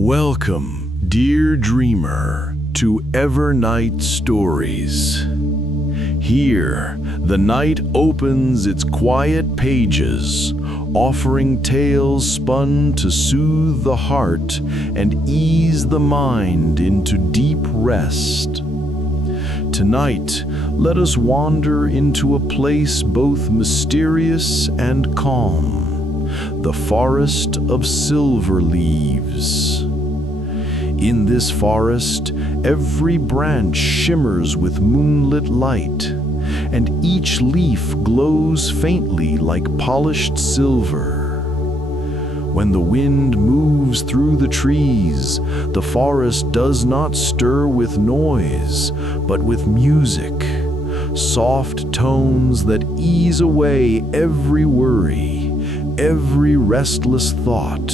Welcome, dear dreamer, to Evernight Stories. Here, the night opens its quiet pages, offering tales spun to soothe the heart and ease the mind into deep rest. Tonight, let us wander into a place both mysterious and calm, the forest of silver leaves. In this forest, every branch shimmers with moonlit light, and each leaf glows faintly like polished silver. When the wind moves through the trees, the forest does not stir with noise, but with music, soft tones that ease away every worry, every restless thought.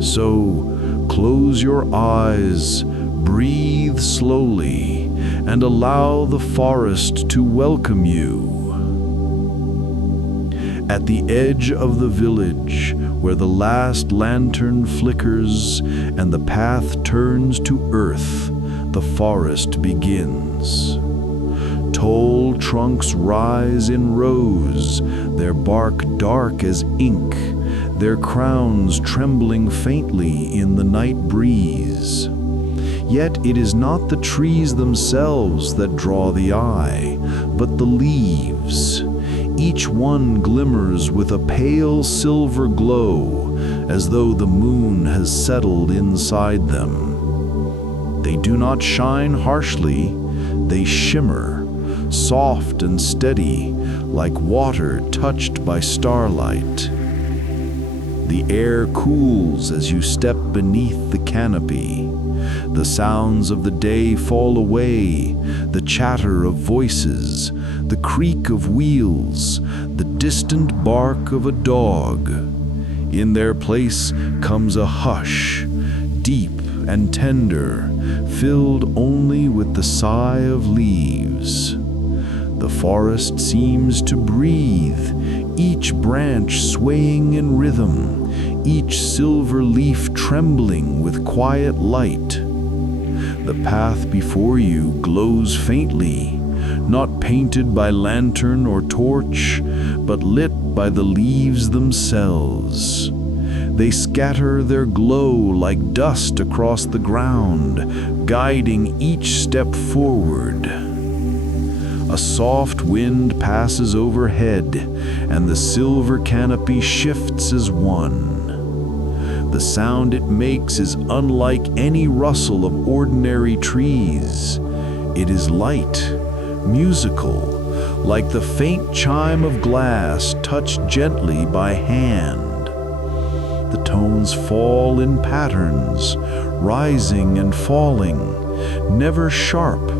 So, close your eyes, breathe slowly, and allow the forest to welcome you. At the edge of the village, where the last lantern flickers and the path turns to earth, the forest begins. Tall trunks rise in rows, their bark dark as ink, their crowns trembling faintly in the night breeze. Yet it is not the trees themselves that draw the eye, but the leaves. Each one glimmers with a pale silver glow, as though the moon has settled inside them. They do not shine harshly, they shimmer, soft and steady, like water touched by starlight. The air cools as you step beneath the canopy. The sounds of the day fall away, the chatter of voices, the creak of wheels, the distant bark of a dog. In their place comes a hush, deep and tender, filled only with the sigh of leaves. The forest seems to breathe, each branch swaying in rhythm, each silver leaf trembling with quiet light. The path before you glows faintly, not painted by lantern or torch, but lit by the leaves themselves. They scatter their glow like dust across the ground, guiding each step forward. A soft wind passes overhead, and the silver canopy shifts as one. The sound it makes is unlike any rustle of ordinary trees. It is light, musical, like the faint chime of glass touched gently by hand. The tones fall in patterns, rising and falling, never sharp,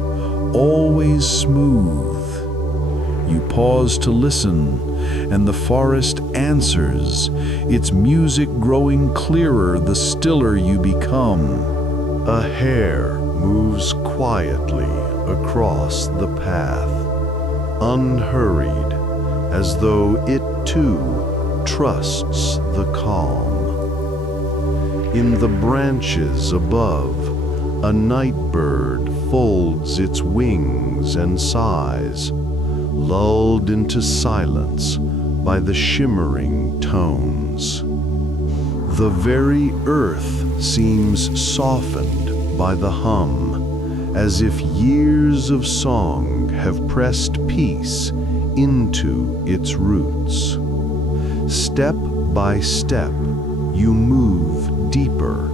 always smooth. You pause to listen, and the forest answers, its music growing clearer the stiller you become. A hare moves quietly across the path, unhurried, as though it too trusts the calm. In the branches above, a night bird folds its wings and sighs, lulled into silence by the shimmering tones. The very earth seems softened by the hum, as if years of song have pressed peace into its roots. Step by step, you move deeper.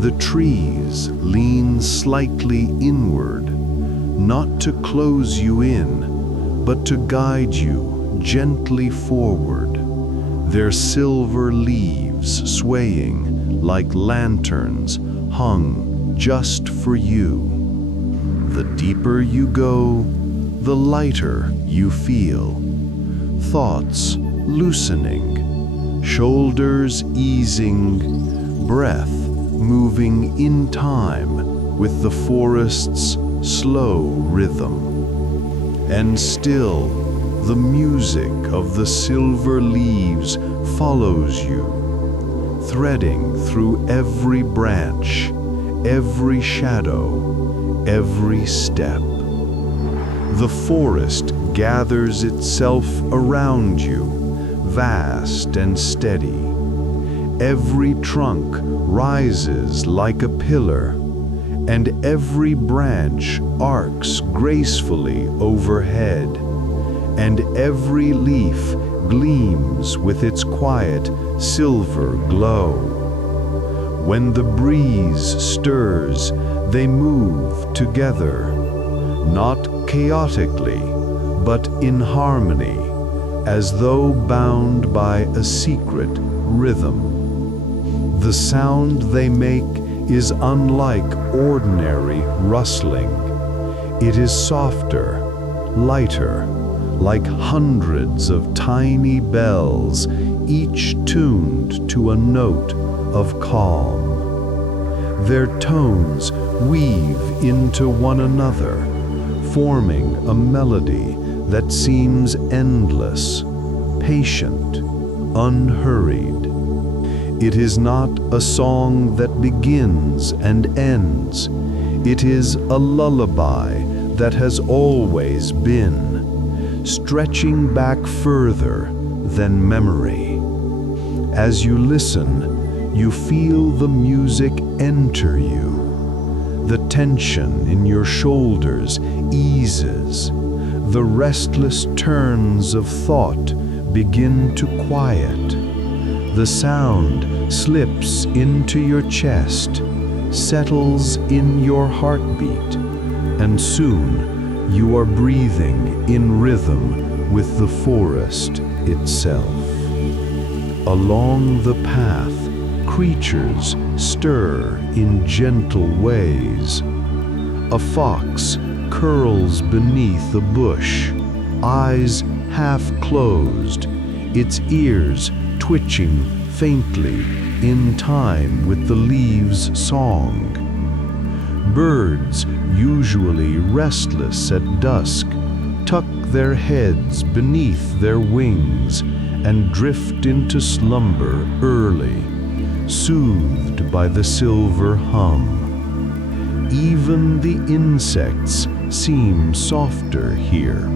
The trees lean slightly inward, not to close you in, but to guide you gently forward, their silver leaves swaying like lanterns hung just for you. The deeper you go, the lighter you feel, thoughts loosening, shoulders easing, breath moving in time with the forest's slow rhythm. And still, the music of the silver leaves follows you, threading through every branch, every shadow, every step. The forest gathers itself around you, vast and steady. Every trunk rises like a pillar, and every branch arcs gracefully overhead, and every leaf gleams with its quiet silver glow. When the breeze stirs, they move together, not chaotically, but in harmony, as though bound by a secret rhythm. The sound they make is unlike ordinary rustling. It is softer, lighter, like hundreds of tiny bells, each tuned to a note of calm. Their tones weave into one another, forming a melody that seems endless, patient, unhurried. It is not a song that begins and ends. It is a lullaby that has always been, stretching back further than memory. As you listen, you feel the music enter you. The tension in your shoulders eases. The restless turns of thought begin to quiet. The sound slips into your chest, settles in your heartbeat, and soon you are breathing in rhythm with the forest itself. Along the path, creatures stir in gentle ways. A fox curls beneath a bush, eyes half closed, its ears twitching faintly in time with the leaves' song. Birds, usually restless at dusk, tuck their heads beneath their wings and drift into slumber early, soothed by the silver hum. Even the insects seem softer here,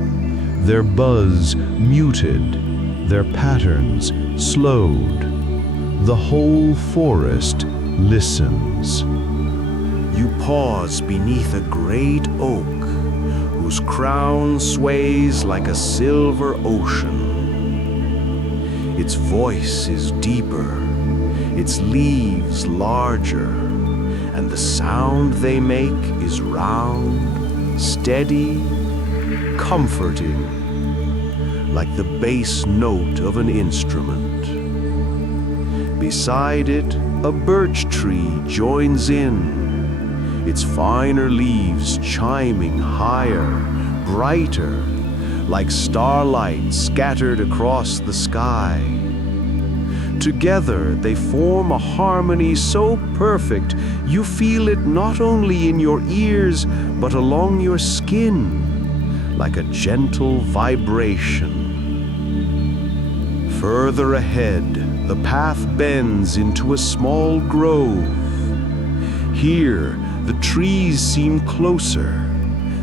their buzz muted, their patterns slowed. The whole forest listens. You pause beneath a great oak, whose crown sways like a silver ocean. Its voice is deeper, its leaves larger, and the sound they make is round, steady, comforting, like the bass note of an instrument. Beside it, a birch tree joins in, its finer leaves chiming higher, brighter, like starlight scattered across the sky. Together, they form a harmony so perfect you feel it not only in your ears, but along your skin, like a gentle vibration. Further ahead, the path bends into a small grove. Here, the trees seem closer,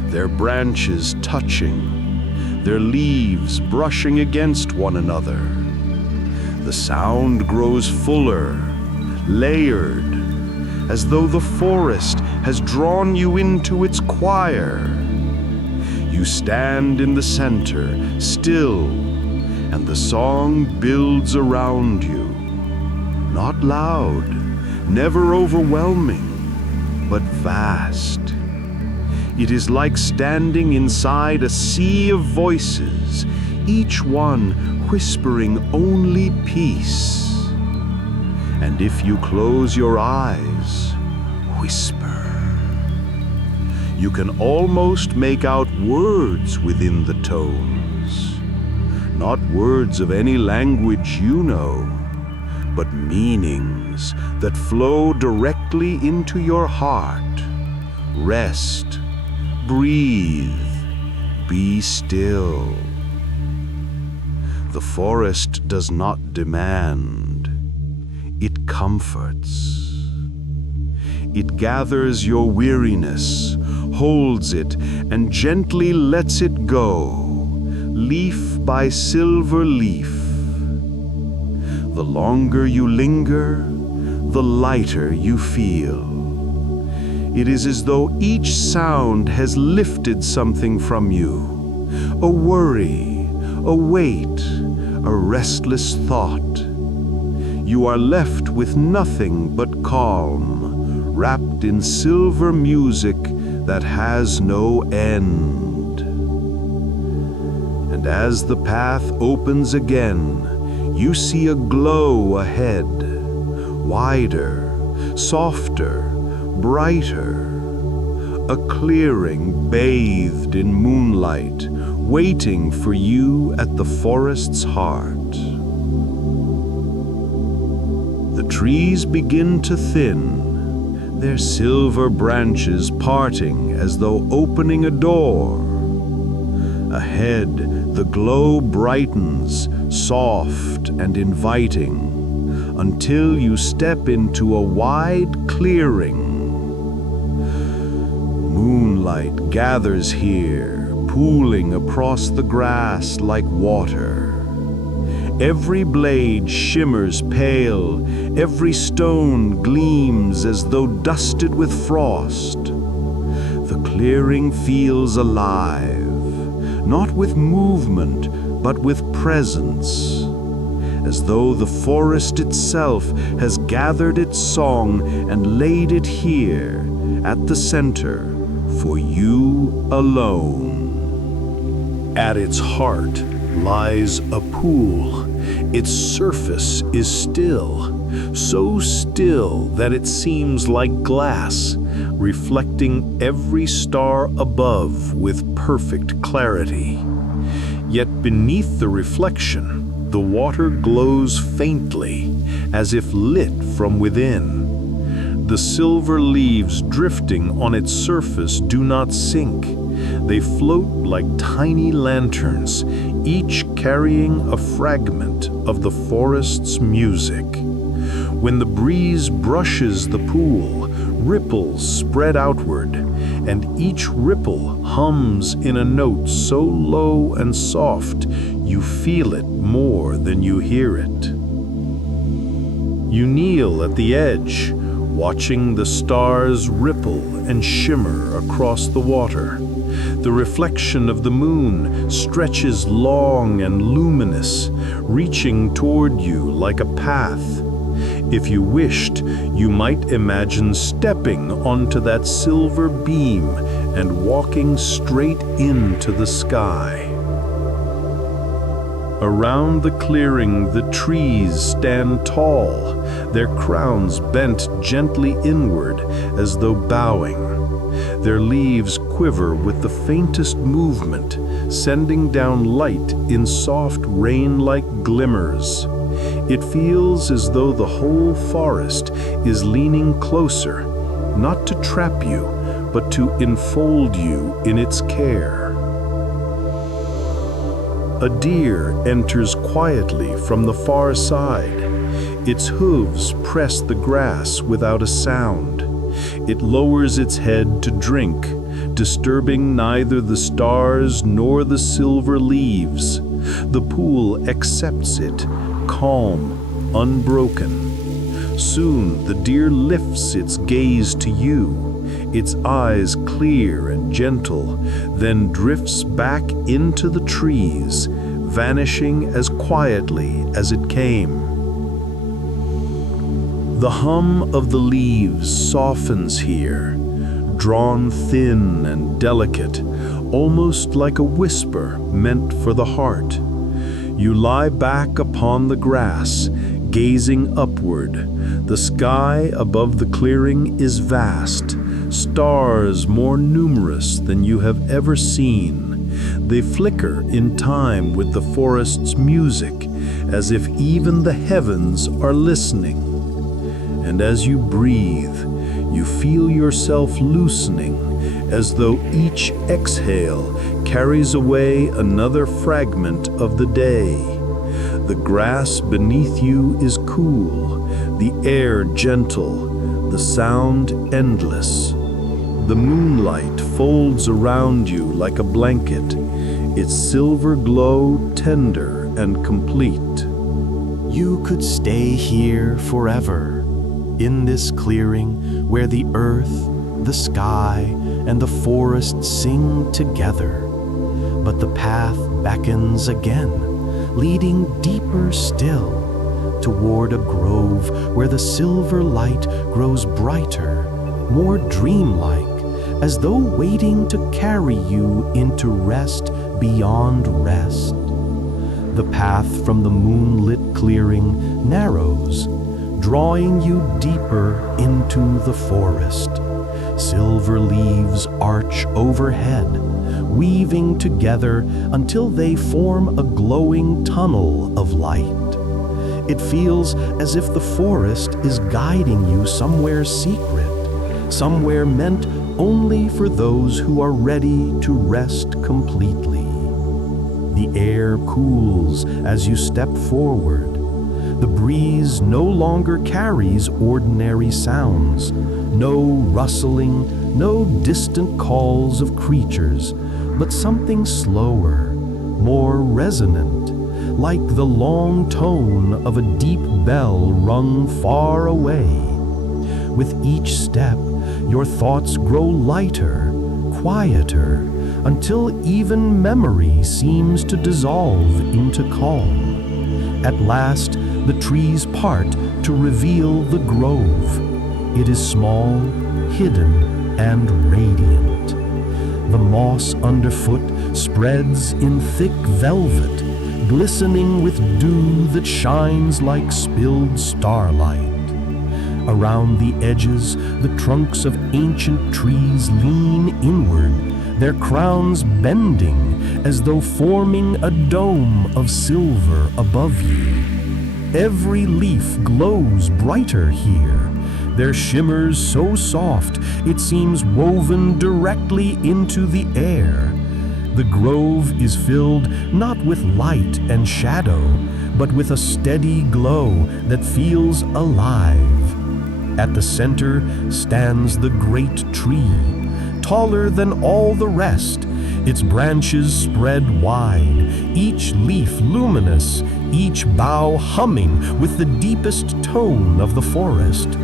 their branches touching, their leaves brushing against one another. The sound grows fuller, layered, as though the forest has drawn you into its choir. You stand in the center, still, and the song builds around you. Not loud, never overwhelming, but vast. It is like standing inside a sea of voices, each one whispering only peace. And if you close your eyes, whisper. You can almost make out words within the tones. Not words of any language you know, but meanings that flow directly into your heart. Rest, breathe, be still. The forest does not demand. it comforts. It gathers your weariness, holds it, and gently lets it go, leaf by silver leaf. The longer you linger, the lighter you feel. It is as though each sound has lifted something from you, a worry, a weight, a restless thought. You are left with nothing but calm, wrapped in silver music that has no end. And as the path opens again, you see a glow ahead, wider, softer, brighter, a clearing bathed in moonlight, waiting for you at the forest's heart. The trees begin to thin, their silver branches parting as though opening a door. Ahead, the glow brightens, soft and inviting, until you step into a wide clearing. Moonlight gathers here, pooling across the grass like water. Every blade shimmers pale, every stone gleams as though dusted with frost. The clearing feels alive, not with movement, but with presence, as though the forest itself has gathered its song and laid it here, at the center, for you alone. At its heart lies a pool. Its surface is still, so still that it seems like glass, reflecting every star above with perfect clarity. Yet beneath the reflection, the water glows faintly, as if lit from within. The silver leaves drifting on its surface do not sink. They float like tiny lanterns, each carrying a fragment of the forest's music. When the breeze brushes the pool, ripples spread outward, and each ripple hums in a note so low and soft you feel it more than you hear it. You kneel at the edge, watching the stars ripple and shimmer across the water. The reflection of the moon stretches long and luminous, reaching toward you like a path. If you wished, you might imagine stepping onto that silver beam and walking straight into the sky. Around the clearing, the trees stand tall, their crowns bent gently inward as though bowing. Their leaves quiver with the faintest movement, sending down light in soft rain-like glimmers. It feels as though the whole forest is leaning closer, not to trap you, but to enfold you in its care. A deer enters quietly from the far side. Its hooves press the grass without a sound. It lowers its head to drink, disturbing neither the stars nor the silver leaves. The pool accepts it, calm, unbroken. Soon the deer lifts its gaze to you, its eyes clear and gentle, then drifts back into the trees, vanishing as quietly as it came. The hum of the leaves softens here, drawn thin and delicate, almost like a whisper meant for the heart. You lie back upon the grass, gazing upward. The sky above the clearing is vast, stars more numerous than you have ever seen. They flicker in time with the forest's music, as if even the heavens are listening. And as you breathe, you feel yourself loosening, as though each exhale carries away another fragment of the day. The grass beneath you is cool, the air gentle, the sound endless. The moonlight folds around you like a blanket, its silver glow tender and complete. You could stay here forever, in this clearing where the earth, the sky, and the forest sing together. But the path beckons again, leading deeper still, toward a grove where the silver light grows brighter, more dreamlike, as though waiting to carry you into rest beyond rest. The path from the moonlit clearing narrows, drawing you deeper into the forest. Silver leaves arch overhead, weaving together until they form a glowing tunnel of light. It feels as if the forest is guiding you somewhere secret, somewhere meant only for those who are ready to rest completely. The air cools as you step forward. The breeze no longer carries ordinary sounds, no rustling, no distant calls of creatures, but something slower, more resonant, like the long tone of a deep bell rung far away. With each step, your thoughts grow lighter, quieter, until even memory seems to dissolve into calm. At last, the trees part to reveal the grove. It is small, hidden, and radiant. The moss underfoot spreads in thick velvet, glistening with dew that shines like spilled starlight. Around the edges, the trunks of ancient trees lean inward, their crowns bending as though forming a dome of silver above you. Every leaf glows brighter here, their shimmers so soft it seems woven directly into the air. The grove is filled not with light and shadow, but with a steady glow that feels alive. At the center stands the great tree, taller than all the rest, its branches spread wide, each leaf luminous, each bough humming with the deepest tone of the forest.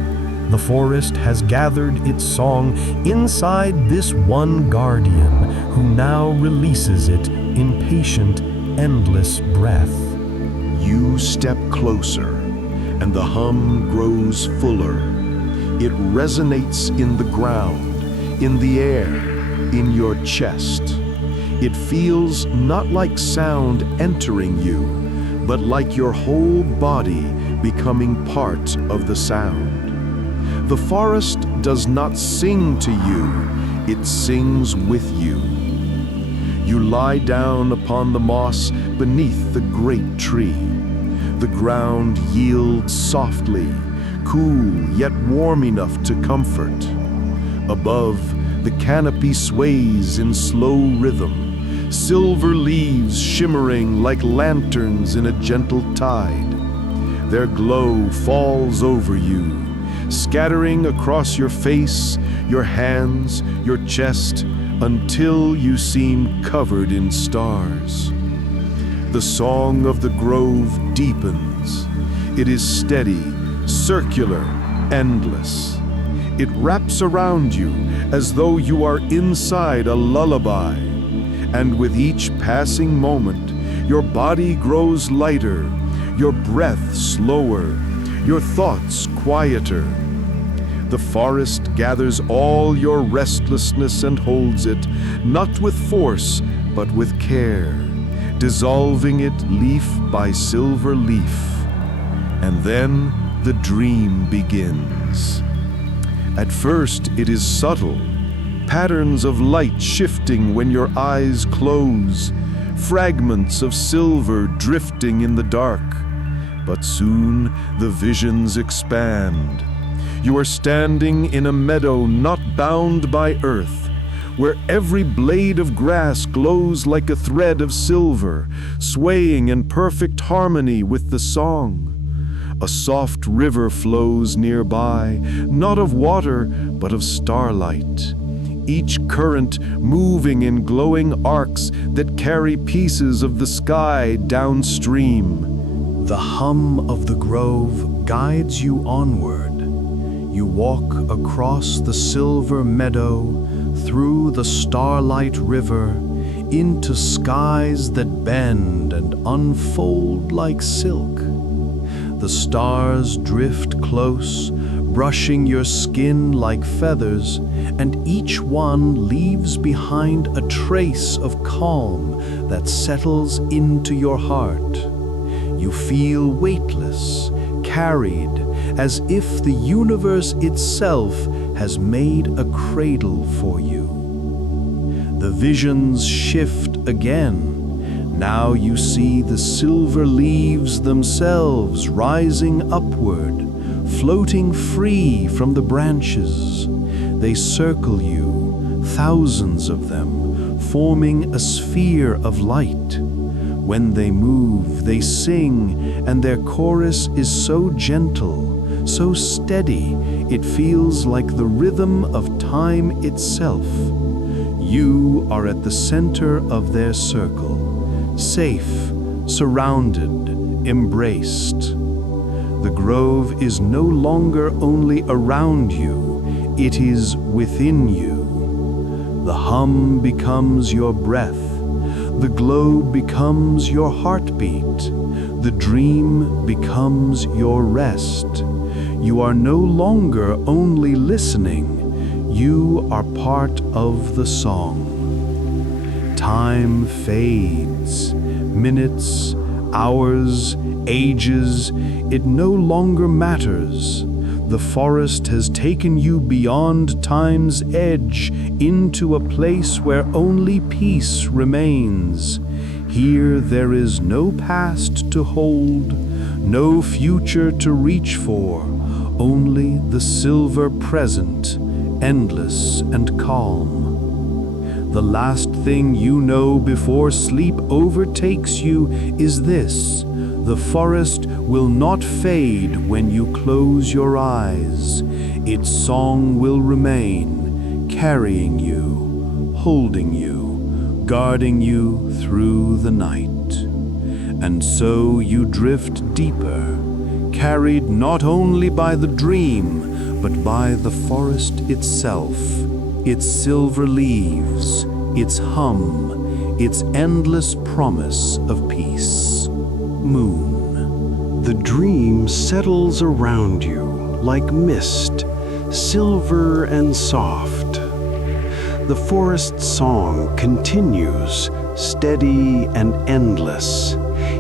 The forest has gathered its song inside this one guardian, who now releases it in patient, endless breath. You step closer, and the hum grows fuller. It resonates in the ground, in the air, in your chest. It feels not like sound entering you, but like your whole body becoming part of the sound. The forest does not sing to you, it sings with you. You lie down upon the moss beneath the great tree. The ground yields softly, cool yet warm enough to comfort. Above, the canopy sways in slow rhythm, silver leaves shimmering like lanterns in a gentle tide. Their glow falls over you, scattering across your face, your hands, your chest, until you seem covered in stars. The song of the grove deepens. It is steady, circular, endless. It wraps around you as though you are inside a lullaby. And with each passing moment, your body grows lighter, your breath slower, your thoughts quieter. The forest gathers all your restlessness and holds it, not with force, but with care, dissolving it leaf by silver leaf. And then the dream begins. At first it is subtle, patterns of light shifting when your eyes close, fragments of silver drifting in the dark. But soon the visions expand. You are standing in a meadow not bound by earth, where every blade of grass glows like a thread of silver, swaying in perfect harmony with the song. A soft river flows nearby, not of water, but of starlight. Each current moving in glowing arcs that carry pieces of the sky downstream. The hum of the grove guides you onward. You walk across the silver meadow, through the starlight river, into skies that bend and unfold like silk. The stars drift close, brushing your skin like feathers, and each one leaves behind a trace of calm that settles into your heart. You feel weightless, carried, as if the universe itself has made a cradle for you. The visions shift again. Now you see the silver leaves themselves rising upward, floating free from the branches. They circle you, thousands of them, forming a sphere of light. When they move, they sing, and their chorus is so gentle, so steady, it feels like the rhythm of time itself. You are at the center of their circle, safe, surrounded, embraced. The grove is no longer only around you, it is within you. The hum becomes your breath, the glow becomes your heartbeat, the dream becomes your rest. You are no longer only listening, you are part of the song. Time fades, minutes, hours, ages, it no longer matters. The forest has taken you beyond time's edge into a place where only peace remains. Here there is no past to hold, no future to reach for, only the silver present, endless and calm. The last thing you know before sleep overtakes you is this: the forest will not fade when you close your eyes. Its song will remain, carrying you, holding you, guarding you through the night. And so you drift deeper, carried not only by the dream, but by the forest itself, its silver leaves, its hum, its endless promise of peace. Moon. The dream settles around you like mist, silver and soft. The forest song continues, steady and endless,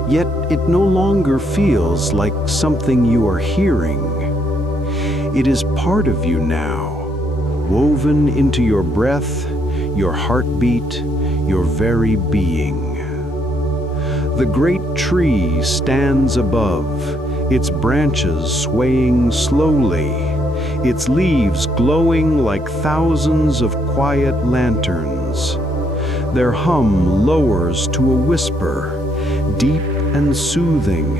yet it no longer feels like something you are hearing. It is part of you now, woven into your breath, your heartbeat, your very being. The great tree stands above, its branches swaying slowly, its leaves glowing like thousands of quiet lanterns. Their hum lowers to a whisper, deep and soothing,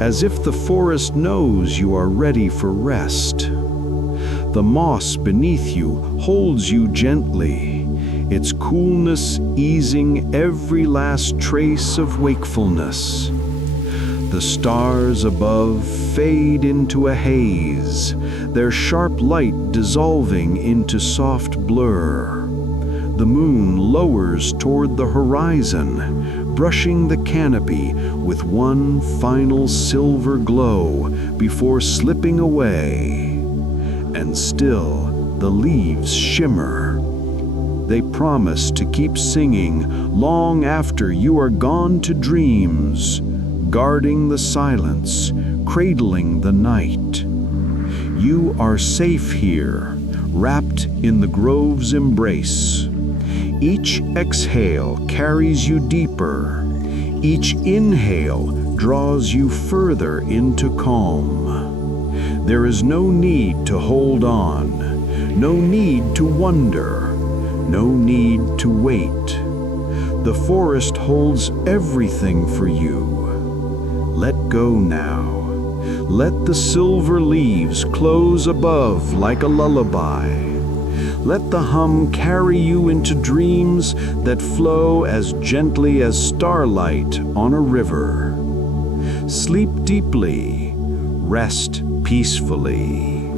as if the forest knows you are ready for rest. The moss beneath you holds you gently, its coolness easing every last trace of wakefulness. The stars above fade into a haze, their sharp light dissolving into soft blur. The moon lowers toward the horizon, brushing the canopy with one final silver glow before slipping away. And still, the leaves shimmer. They promise to keep singing long after you are gone to dreams, guarding the silence, cradling the night. You are safe here, wrapped in the grove's embrace. Each exhale carries you deeper. Each inhale draws you further into calm. There is no need to hold on, no need to wonder, no need to wait. The forest holds everything for you. Let go now. Let the silver leaves close above like a lullaby. Let the hum carry you into dreams that flow as gently as starlight on a river. Sleep deeply, rest peacefully.